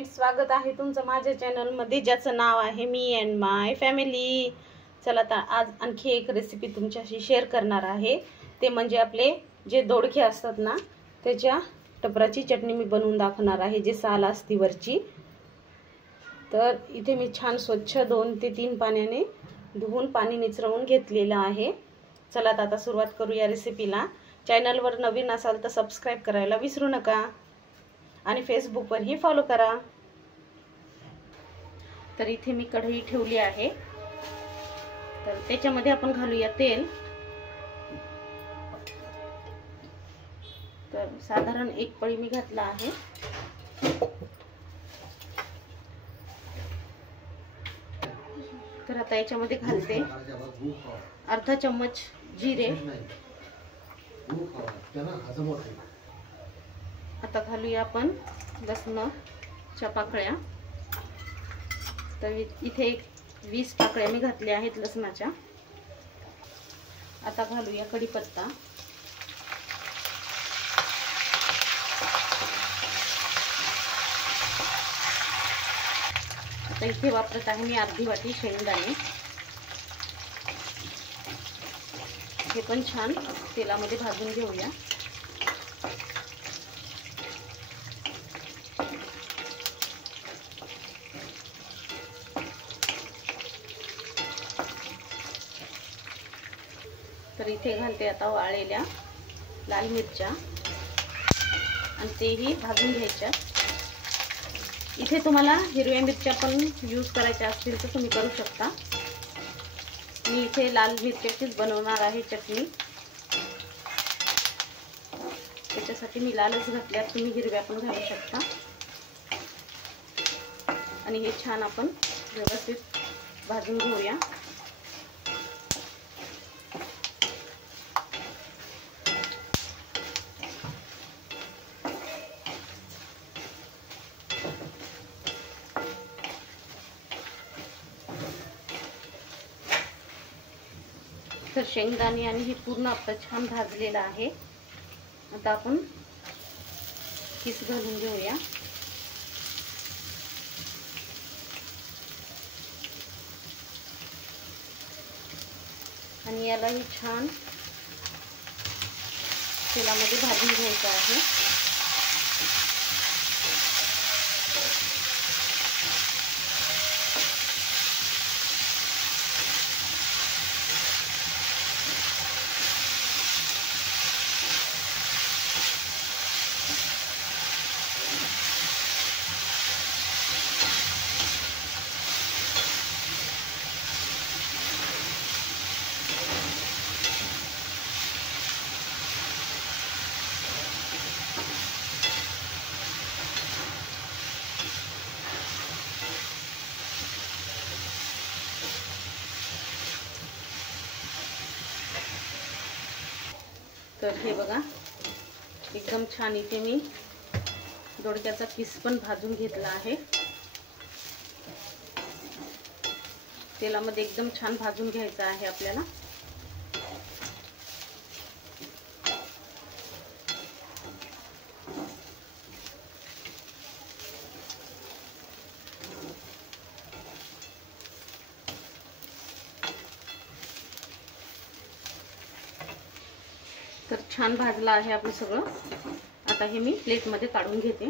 Friends, स्वागत आहे तुमचं माझ्या चॅनलमध्ये ज्याचं नाव आहे मी अँड माय फॅमिली। चला तर आज आणखी एक रेसिपी तुमच्याशी शेअर करणार आहे। ते म्हणजे आपले जे दोडके असतात ना, त्याच्या टपराची चटणी मी बनवून दाखवणार आहे, जे साल असती वरची। तर इथे मी छान स्वच्छ 2 ते 3 पाण्याने धुवून पाणी निचरवून घेतलेलं आहे। चला तर आता सुरुवात करूया रेसिपीला। चॅनलवर नवीन असाल तर सबस्क्राइब करायला विसरू नका आणि फेसबुकवरही फॉलो करा। तर इथे मी कढई ठेवली आहे, तर त्याच्यामध्ये आपण घालूया तेल। तर साधारण 1 पळी मी घातला आहे। तर आता याच्यामध्ये घालते अर्धा चम्मच जिरे। आता घालूया आपण लसणाच्या पाकळ्या। तर इथे 20 पाकळ्या मी घातल्या आहेत लसणाच्या। आता घालूया कढीपत्ता। आता इथे वापरत आहे मी अर्धी वाटी शेंगदाणे। हे पण छान तेलामध्ये भाजून घेऊया। तर इथे घालते आता वाळलेल्या लाल मिरच्या आणि तेही भाजून घ्यायच्या। इथे तुम्हाला हिरव्या मिरच्या पण यूज करायच्या असतील तर तुम्ही करू शकता। मी इथे लाल मिरच्याचीच बनवणार आहे चटणी, त्याच्यासाठी मी लालच घातल्या, तुम्ही हिरव्या पण घालू शकता। आणि हे छान आपण व्यवस्थित भाजून घेऊया। तर शेंगदाणे आणि हे पूर्ण आपलं छान भाजलेलं आहे। आता आपण किस घालून घेऊया। आणि यालाही छान तेलामध्ये भाजून घ्यायचं आहे। तर हे बघा, एकदम छान इथे मी दोडक्याचा किस पण भाजून घेतला आहे। तेलामध्ये एकदम छान भाजून घ्यायचा आहे आपल्याला। तर छान भाजला आहे आपलं सगळं। आता हे मी प्लेटमध्ये काढून घेते।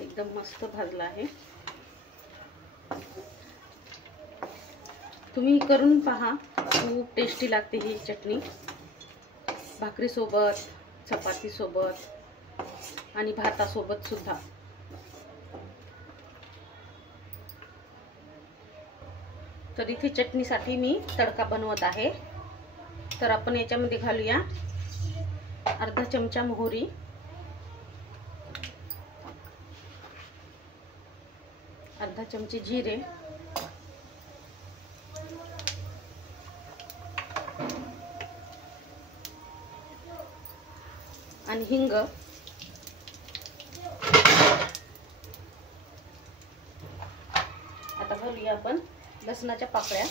एकदम मस्त भाजला आहे। तुम्ही करून पहा, खूप टेस्टी लागते ही चटणी, भाकरी सोबत, चपाती सोबत आणि भातासोबत सुद्धा। तर इथे चटणीसाठी मी तडका बनवत आहे। तर आपण याच्यामध्ये घालूया अर्धा चमचा मोहरी, अर्धा चमचे जिरे, आणि हिंग। आता घालूया आपण लसणाच्या पाकळ्या।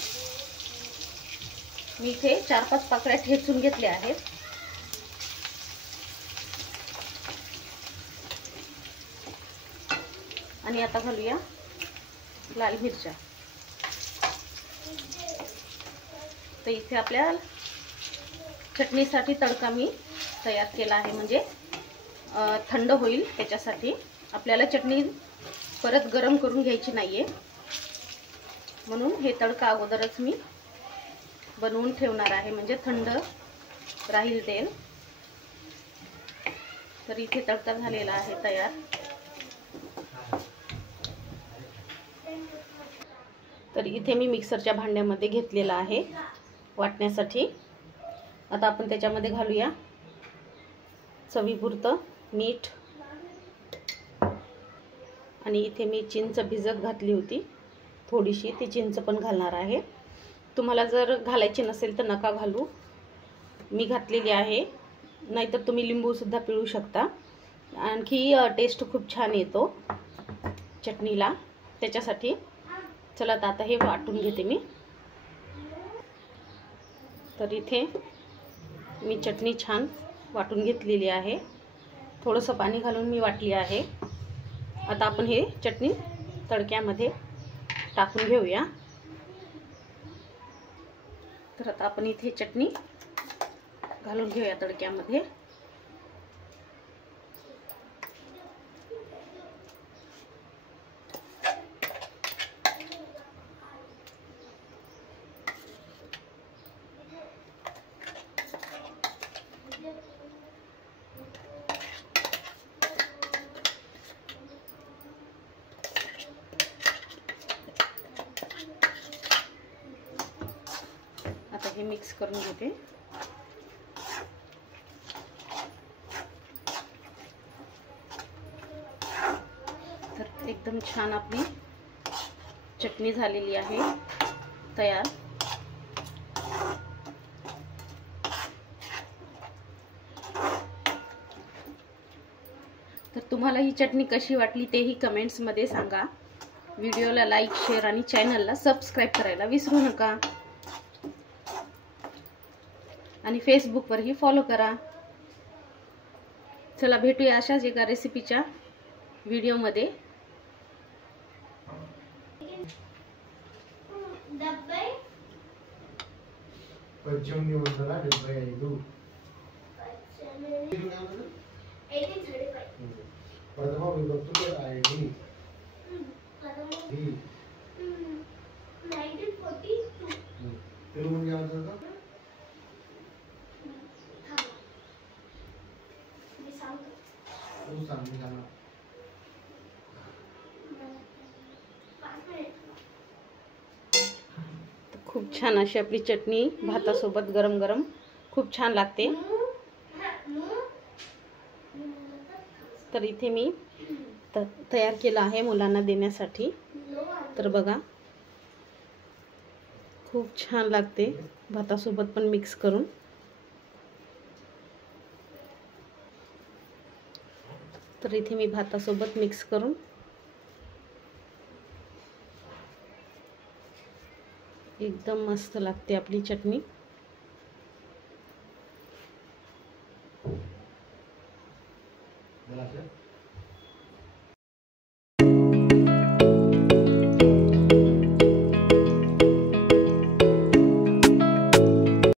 मी इथे 4-5 पाकळ्या ठेचून घेतल्या आहेत. आणि आता घालूया लाल मिरच्या. तर इथे आपल्या चटणीसाठी तडका मी तयार केला आहे, म्हणजे थंड होईल त्याच्यासाठी. आपल्याला चटणी परत गरम करून घ्यायची नाहीये, म्हणून हे तडका अगोदरच मी बनवून ठेवणार आहे, म्हणजे थंड राहील तेल. तर इथे तडका झालेला आहे तयार. तर इथे मी मिक्सरच्या भांड्यामध्ये घेतलेला आहे वाटण्यासाठी. आता आपण त्याच्यामध्ये घालूया चवीपुरतं मीठ. आणि इथे मी चिंच भिजत घातली होती थोडीशी, ती चिंच पण घालणार आहे. तुम्हाला जर घालायची नसेल तर नका घालू, मी घातलेली आहे. नाहीतर तुम्ही लिंबूसुद्धा पिळू शकता. आणखी टेस्ट खूप छान येतो चटणीला, त्याच्यासाठी. चला आता हे वाटून घेते मी. तर इथे मी चटणी छान वाटून घेतलेली आहे. थोडंसं पाणी घालून मी वाटली आहे. आता आपण हे चटणी तडक्यामध्ये टाकून घेऊया. तर आता आपण इथे चटणी घालून घेऊया तडक्यामध्ये. आता हे मिक्स करून घेते. तर एकदम छान आपली चटणी झालेली आहे तयार. तर तुम्हाला ही चटणी कशी वाटली तेही कमेंट्समध्ये सांगा. व्हिडिओला लाईक, शेअर आणि चॅनलला सबस्क्राईब करायला विसरू नका. आणि फेसबुकवरही फॉलो करा. चला भेटूया अशाच एका रेसिपीच्या व्हिडिओमध्ये. खूप छान अशी आपली चटणी भातासोबत गरम गरम खूप छान लागते. तर इथे मी तयार केलं आहे मुलांना देण्यासाठी. तर बघा, खूप छान लागते भातासोबत पण मिक्स करून. तर इथे मी भातासोबत मिक्स करून एकदम मस्त लागते आपली चटणी.